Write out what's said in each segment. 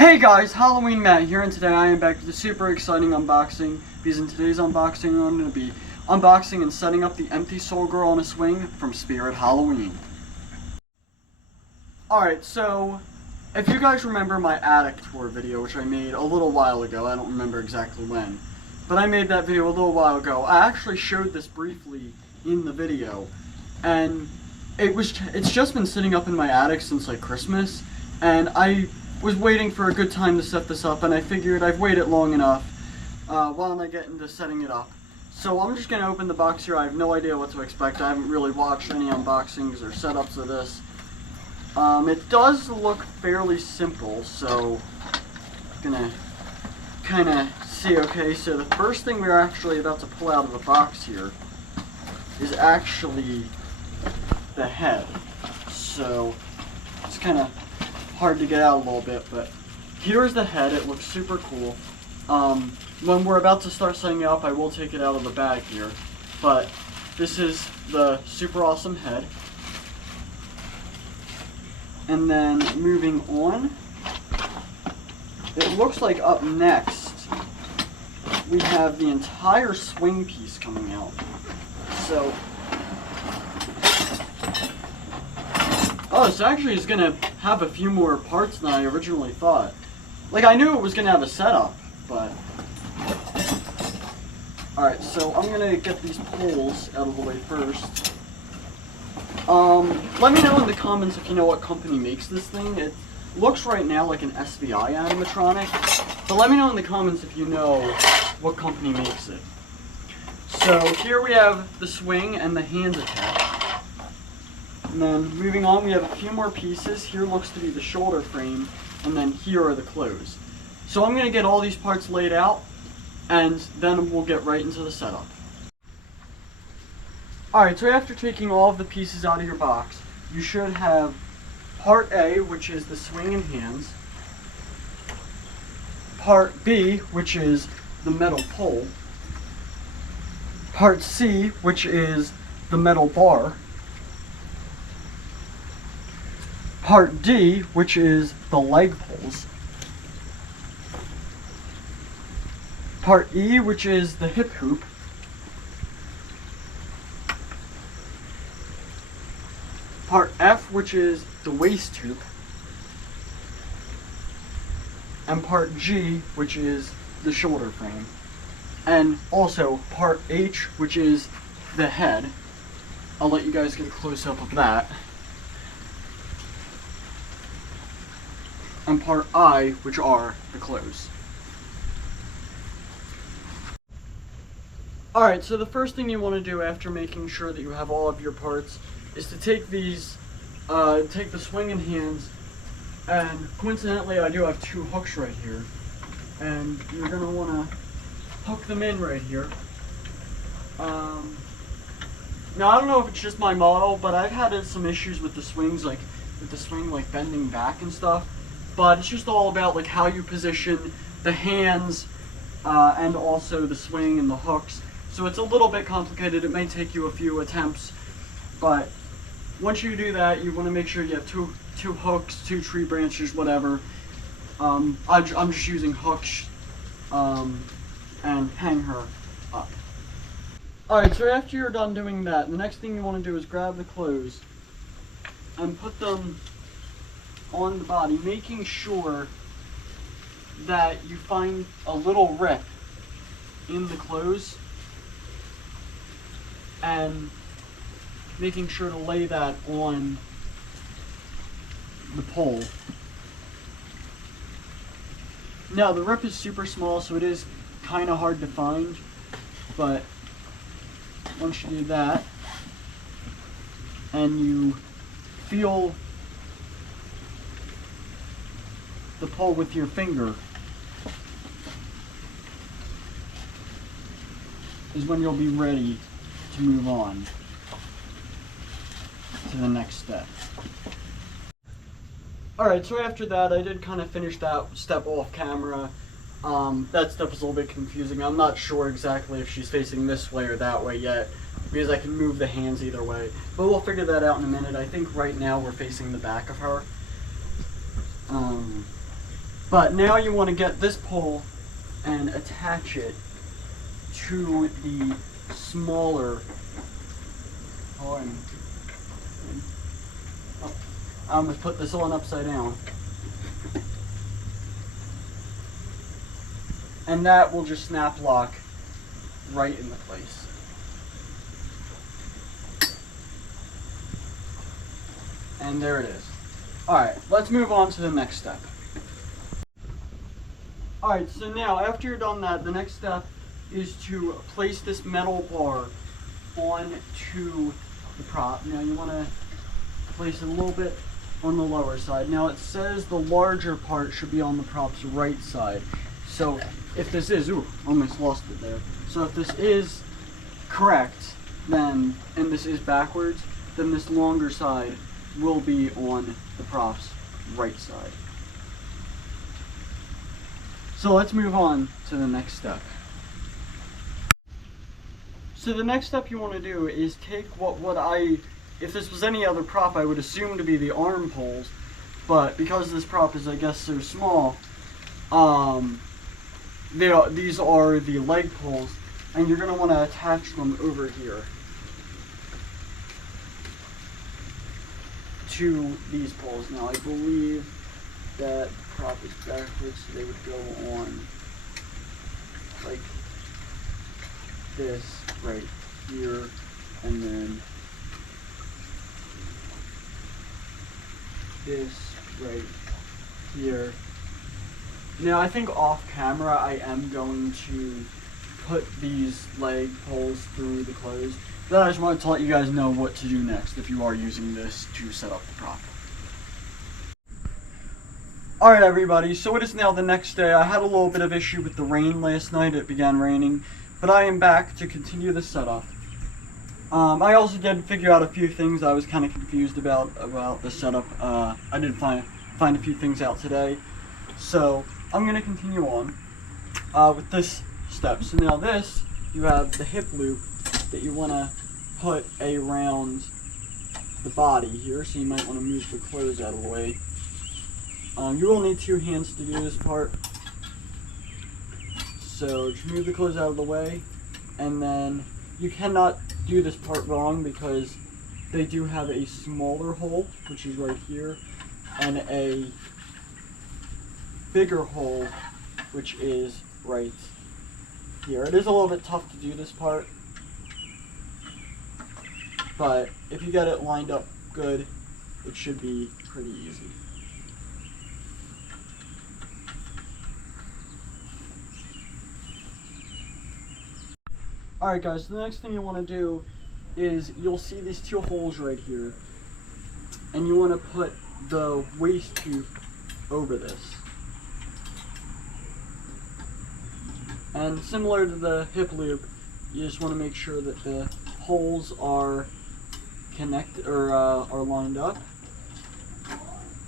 Hey guys, Halloween Matt here, and today I am back with a super exciting unboxing, because in today's unboxing I'm going to be unboxing and setting up the Empty Soul Girl on a Swing from Spirit Halloween. Alright, so if you guys remember my attic tour video, which I made a little while ago, I don't remember exactly when, but I made that video a little while ago. I actually showed this briefly in the video, and it's just been sitting up in my attic since like Christmas, and I was waiting for a good time to set this up, and I figured I've waited long enough. Why don't I get into setting it up? So I'm just going to open the box here. I have no idea what to expect. I haven't really watched any unboxings or setups of this. It does look fairly simple, so I'm going to kind of see. Okay, so the first thing we're actually about to pull out of the box here is actually the head. So it's kind of hard to get out a little bit, but here's the head. It looks super cool. When we're about to start setting it up, I will take it out of the bag here, but this is the super awesome head. And then moving on, it looks like up next we have the entire swing piece coming out. So this actually is going to have a few more parts than I originally thought. Like, I knew it was going to have a setup, but... Alright, so I'm going to get these poles out of the way first. Let me know in the comments if you know what company makes this thing. It looks right now like an SVI animatronic, but let me know in the comments if you know what company makes it. So here we have the swing and the hands attached. And then moving on, we have a few more pieces. Here looks to be the shoulder frame, and then here are the clothes. So I'm going to get all these parts laid out, and then we'll get right into the setup. Alright, so after taking all of the pieces out of your box, you should have part A, which is the swing and hands, part B, which is the metal pole, part C, which is the metal bar, part D, which is the leg poles, part E, which is the hip hoop, part F, which is the waist hoop, and part G, which is the shoulder frame, and also part H, which is the head. I'll let you guys get a close-up of that. And part I, which are the clothes. Alright, so the first thing you want to do after making sure that you have all of your parts is to take these, take the swing and hands, and coincidentally I do have two hooks right here, and you're going to want to hook them in right here. Now I don't know if it's just my model, but I've had some issues with the swings, like with the swing like bending back and stuff. But it's just all about like how you position the hands and also the swing and the hooks. So it's a little bit complicated. It may take you a few attempts, but once you do that, you want to make sure you have two hooks, two tree branches, whatever. I'm just using hooks and hang her up. Alright, so after you're done doing that, the next thing you want to do is grab the clothes and put them on the body, making sure that you find a little rip in the clothes and making sure to lay that on the pole. Now the rip is super small, so it is kind of hard to find, but once you do that and you feel the pole with your finger is when you'll be ready to move on to the next step. Alright, so after that I did kind of finish that step off camera. That step is a little bit confusing. I'm not sure exactly if she's facing this way or that way yet, because I can move the hands either way. But we'll figure that out in a minute. I think right now we're facing the back of her. But now you want to get this pole and attach it to the smaller. Oh, I'm going to put this on upside down. And that will just snap lock right into place. And there it is. Alright, let's move on to the next step. Alright, so now after you're done that, the next step is to place this metal bar onto the prop. Now you want to place it a little bit on the lower side. Now it says the larger part should be on the prop's right side. So if this is, almost lost it there. So if this is correct, then, and this is backwards, then this longer side will be on the prop's right side. So let's move on to the next step. So the next step you want to do is take if this was any other prop, I would assume to be the arm poles, but because this prop is, I guess, so small, these are the leg poles, and you're going to want to attach them over here to these poles. Now I believe that the prop is backwards, so they would go on like this right here, and then this right here. Now I think off camera I am going to put these leg poles through the clothes. Then I just wanted to let you guys know what to do next if you are using this to set up the prop. Alright everybody, so it is now the next day. I had a little bit of issue with the rain last night. It began raining, but I am back to continue the setup. I also did figure out a few things I was kind of confused about the setup. I did find a few things out today. So I'm going to continue on with this step. So now this, you have the hip loop that you want to put around the body here. So you might want to move the clothes out of the way. You will need two hands to do this part. So just move the clothes out of the way, and then you cannot do this part wrong because they do have a smaller hole, which is right here, and a bigger hole, which is right here. It is a little bit tough to do this part, but if you get it lined up good, it should be pretty easy. Alright guys, so the next thing you want to do is you'll see these two holes right here, and you want to put the waist tube over this. And similar to the hip loop, you just want to make sure that the holes are connected or are lined up,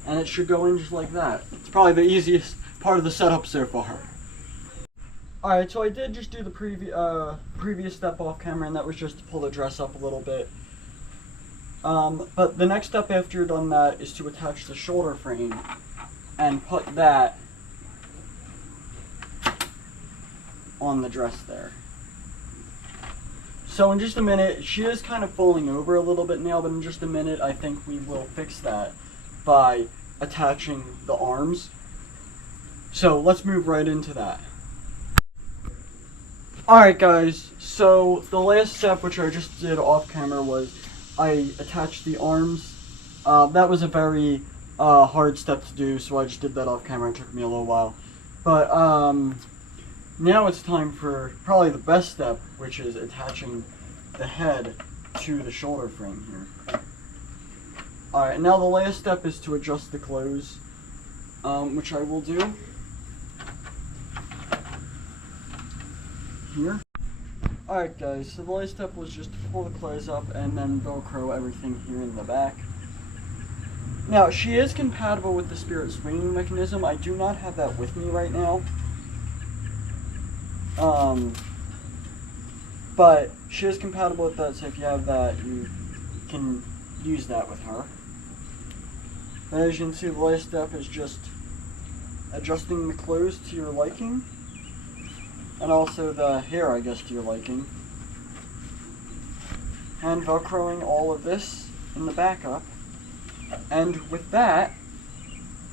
and it should go in just like that. It's probably the easiest part of the setup so far. Alright, so I did just do the previous step off camera, and that was just to pull the dress up a little bit. But the next step after you're done that is to attach the shoulder frame and put that on the dress there. So in just a minute, she is kind of falling over a little bit now, but in just a minute I think we will fix that by attaching the arms. So let's move right into that. Alright guys, so the last step, which I just did off camera, was I attached the arms. That was a very hard step to do, so I just did that off camera. It took me a little while. But now it's time for probably the best step, which is attaching the head to the shoulder frame here. Alright, now the last step is to adjust the clothes, which I will do here. Alright guys, so the last step was just to pull the clothes up and then Velcro everything here in the back. Now, she is compatible with the Spirit swinging mechanism. I do not have that with me right now. But she is compatible with that, so if you have that, you can use that with her. And as you can see, the last step is just adjusting the clothes to your liking, and also the hair, I guess, to your liking, and velcroing all of this in the back up, and with that,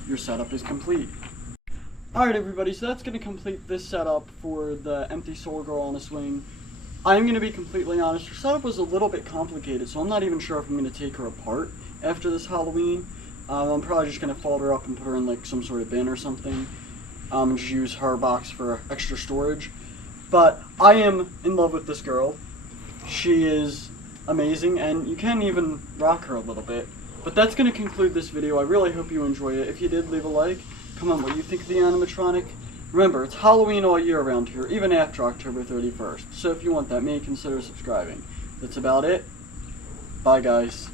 your setup is complete. Alright everybody, so that's going to complete this setup for the Empty Soul Girl on a Swing. I'm going to be completely honest, her setup was a little bit complicated, so I'm not even sure if I'm going to take her apart after this Halloween. I'm probably just going to fold her up and put her in like some sort of bin or something, and just use her box for extra storage. But I am in love with this girl. She is amazing, and you can even rock her a little bit. But that's going to conclude this video. I really hope you enjoyed it. If you did, leave a like. Comment what you think of the animatronic. Remember, it's Halloween all year around here, even after October 31st. So if you want that, maybe consider subscribing. That's about it. Bye, guys.